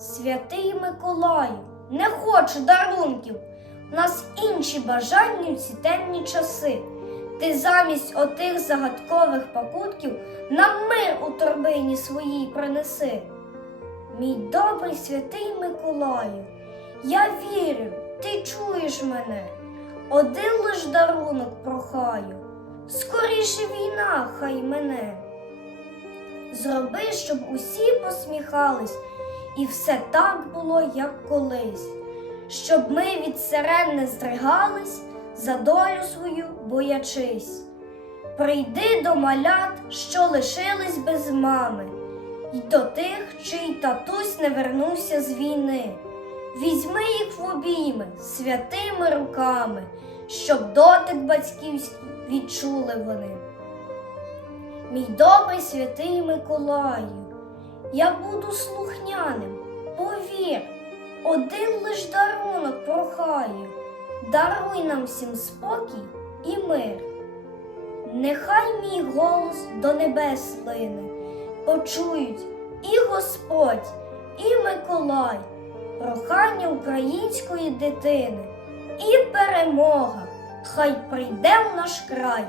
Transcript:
Святий Миколаю, не хочу дарунків. У нас інші бажання в ці темні часи. Ти замість отих загадкових пакутків нам мир у торбині своїй принеси. Мій добрий святий Миколаю, я вірю, ти чуєш мене. Один лиш дарунок прохаю, скоріше війна хай мене. Зроби, щоб усі посміхались, і все так було, як колись, щоб ми від сирен не здригались, за долю свою боячись. Прийди до малят, що лишились без мами, й до тих, чий татусь не вернувся з війни. Візьми їх в обійми святими руками, щоб дотик батьківський відчули вони. Мій добрий святий Миколаю, я буду слухняним, повір, один лиш дарунок прохаю, даруй нам всім спокій і мир. Нехай мій голос до небес лине, почують і Господь, і Миколай, прохання української дитини, і перемога, хай прийде в наш край.